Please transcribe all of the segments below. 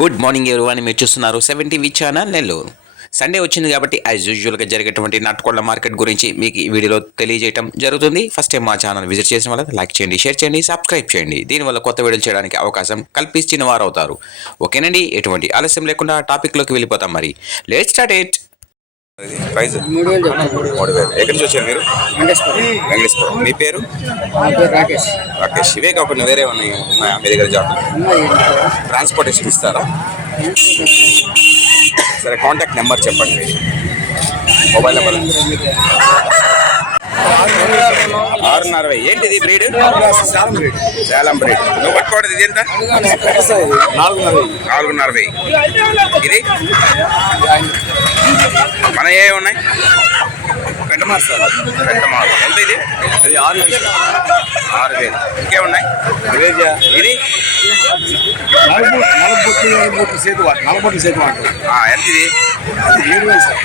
Good morning ఎవరు అని మీరు చూస్తున్నారు seventy TV channel Nellore. Sunday వచ్చింది కాబట్టి యాజ్ యూజువల్గా జరిగేటువంటి నాటుకోళ్ళ మార్కెట్ గురించి మీకు ఈ వీడియోలో తెలియజేయడం జరుగుతుంది. ఫస్ట్ టైం మా ఛానల్ విజిట్ చేసిన వాళ్ళకి లైక్ చేయండి షేర్ చేయండి సబ్స్క్రైబ్ చేయండి. దీనివల్ల కొత్త వీడియోలు చేయడానికి అవకాశం కల్పించిన వారు అవుతారు ఓకేనండి? ఎటువంటి ఆలస్యం లేకుండా టాపిక్లోకి వెళ్ళిపోతాం మరి. Let start eight price. మూడు వేలు. ఎక్కడి నుంచి వచ్చారు మీరు? వెంకటేశ్వరం. మీ పేరు? రాకేష్. రాకేష్. ఇవే కాకుండా వేరే ఉన్నాయి ఉన్నాయా? మీ దగ్గర జాబ్ ట్రాన్స్పోర్టేషన్ ఇస్తారా? సరే కాంటాక్ట్ నెంబర్ చెప్పండి. Mobile number. ఆరున్నర. వెయ్యి. ఏంటిది బ్రీడ్ సేలం బ్రీడ్ నువ్వు పట్టుకోవడం ఇది ఎంత? నాలుగున్నర వెయ్యి ఇది? మన ఏ ఉన్నాయి? సార్. ఎంత ఇది? ఇది ఆరు ఆరు వేలు. ఇంకేమున్నాయి ఇది? నలభై సేతు నలభై సేతు అంటారు ఎంత ఇది ఏడు వేలు సార్.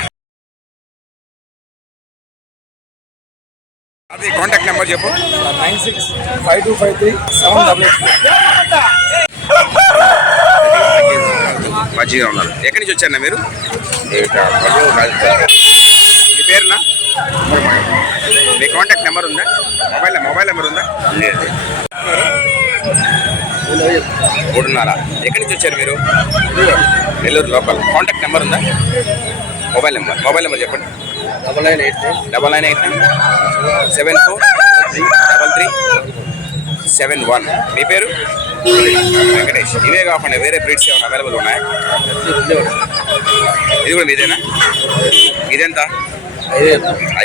అది కాంటాక్ట్ నెంబర్ చెప్పు. Nine six five two five three seven double eight మంచిగా ఉన్నారు. ఎక్కడి నుంచి వచ్చారన్నా మీరు? మీ పేరునా? మీ కాంటాక్ట్ నెంబర్ ఉందా? మొబైల్ మొబైల్ నెంబర్ ఉందా? లేదు. మూడున్నర. ఎక్కడి నుంచి వచ్చారు మీరు? నెల్లూరు. లోకల్ కాంటాక్ట్ నెంబర్ ఉందా? మొబైల్ నెంబర్ మొబైల్ నెంబర్ చెప్పండి. Double nine eight double nine eight seven four double three seven one. మీ పేరు? వెంకటేష్. ఇవే కాకుండా వేరే బ్రీడ్స్ ఏమైనా అవైలబుల్ ఉన్నాయా? ఇది కూడా మీదేనా? ఇదెంత?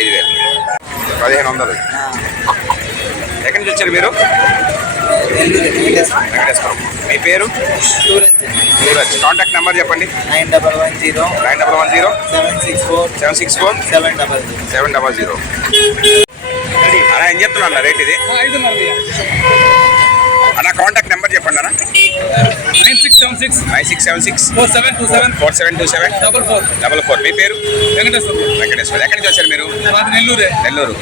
ఐదు వేలు. పదిహేను వందలు. ఎక్కడి నుంచి వచ్చారు మీరు? వెంకటేశ్వరం మీ పేరు? సూరజ్. కాంటాక్ట్ నెంబర్ చెప్పండి. Nine double one zero nine double one zero. Seven six four seven six four. Seven double seven double zero. అలా ఏం చెప్తున్నా అన్న రేట్ ఇది? అన్న కాంటాక్ట్ నెంబర్ చెప్పండి అన్న. Nine six seven six nine six seven six four seven two seven four seven two seven double four. Double four. మీ పేరు? వెంకటేశ్వర వెంకటేశ్వర ఎక్కడి నుంచి వచ్చారు మీరు? మాది నెల్లూరే. నెల్లూరు.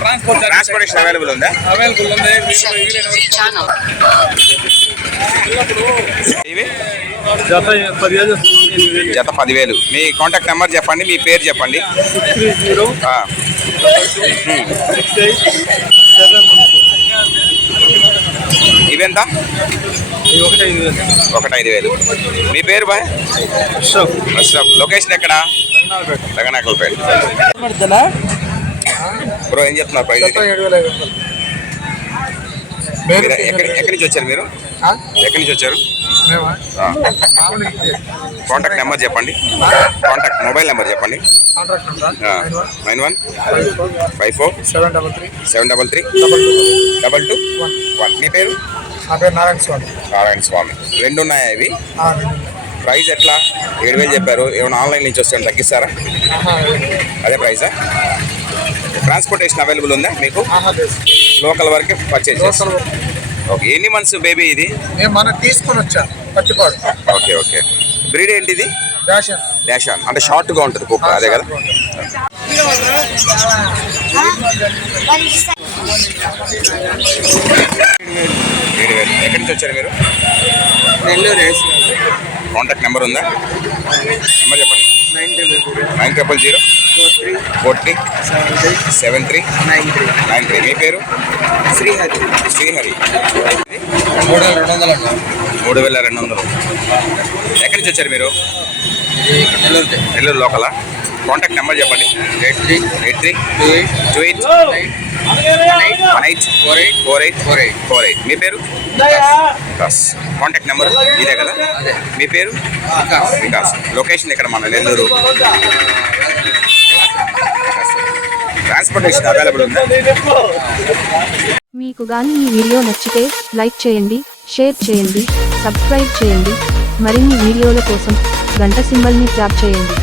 ట్రాన్స్పోర్ట్ ట్రాన్స్పోర్టేషన్ అవైలబుల్ ఉందా? అవైలబుల్ ఉంది. ఇవి జత పదివేలు మీ కాంటాక్ట్ నెంబర్ చెప్పండి మీ పేరు చెప్పండి. ఇవెంత ఒకటి ఐదు వేలు. మీ పేరు బాయ్? అష్రఫ్ లొకేషన్ ఎక్కడ? రంగనాయకులపేట పడుతుందా బ్రో ఏం చెప్తున్నారు ప్రైస్ మీరు ఎక్కడి ఎక్కడి నుంచి వచ్చారు మీరు? ఎక్కడి నుంచి వచ్చారు? కాంటాక్ట్ నెంబర్ చెప్పండి. కాంటాక్ట్ మొబైల్ నెంబర్ చెప్పండి. Nine one. Five four. Seven double three. Seven double three double two. Double two one. మీ పేరు? నా పేరు నారాయణ స్వామి. నారాయణ స్వామి. రెండు ఉన్నాయా ఇవి ప్రైస్ ఎట్లా? ఏడు వేలు చెప్పారు. ఏమైనా ఆన్లైన్ నుంచి వస్తే తగ్గిస్తారా? అదే ప్రైసా? ట్రాన్స్పోర్టేషన్ అవైలబుల్ ఉందా మీకు. లోకల్ వరకే పర్చేజ్ ఓకే ఎన్ని మంత్స్ బేబీ ఇది? మన తీసుకొని వచ్చా పత్తిపాడు ఓకే ఓకే బ్రీడ్ ఏంటిది? ఫ్యాషన్ డాషాన్ అంటే షార్ట్గా ఉంటుంది కుక్క అదే కదా? ఏడు వేలు ఎక్కడి నుంచి వచ్చారు మీరు? నెల్లూరు కాంటాక్ట్ నెంబర్ ఉందా? నెంబర్ చెప్పండి. Nine triple zero. Four three seven three nine three nine three. మీ పేరు? శ్రీహరి. శ్రీహరి. మూడు వేల రెండు వందలు మూడు వేల రెండు వందలు. ఎక్కడి నుంచి వచ్చారు మీరు? నెల్లూరు నెల్లూరు లోకలా? కాంటాక్ట్ నెంబర్ చెప్పండి. Eight three. Eight three. Two eight. Two eight. One eight. Four eight. Four eight. Four eight. Four eight. మీ పేరు? వికాస్. కాంటాక్ట్ నెంబర్ ఇదే కదా? మీ పేరు? వికాస్. వికాస్. లొకేషన్ ఇక్కడ మన నెల్లూరు? ట్రాన్స్పోర్టేషన్ అవైలబుల్ ఉందా? మీకు గాని ఈ వీడియో నచ్చితే లైక్ చేయండి షేర్ చేయండి సబ్స్క్రైబ్ చేయండి. మరిన్ని వీడియోల కోసం గంట సింబల్ని ట్యాప్ చేయండి.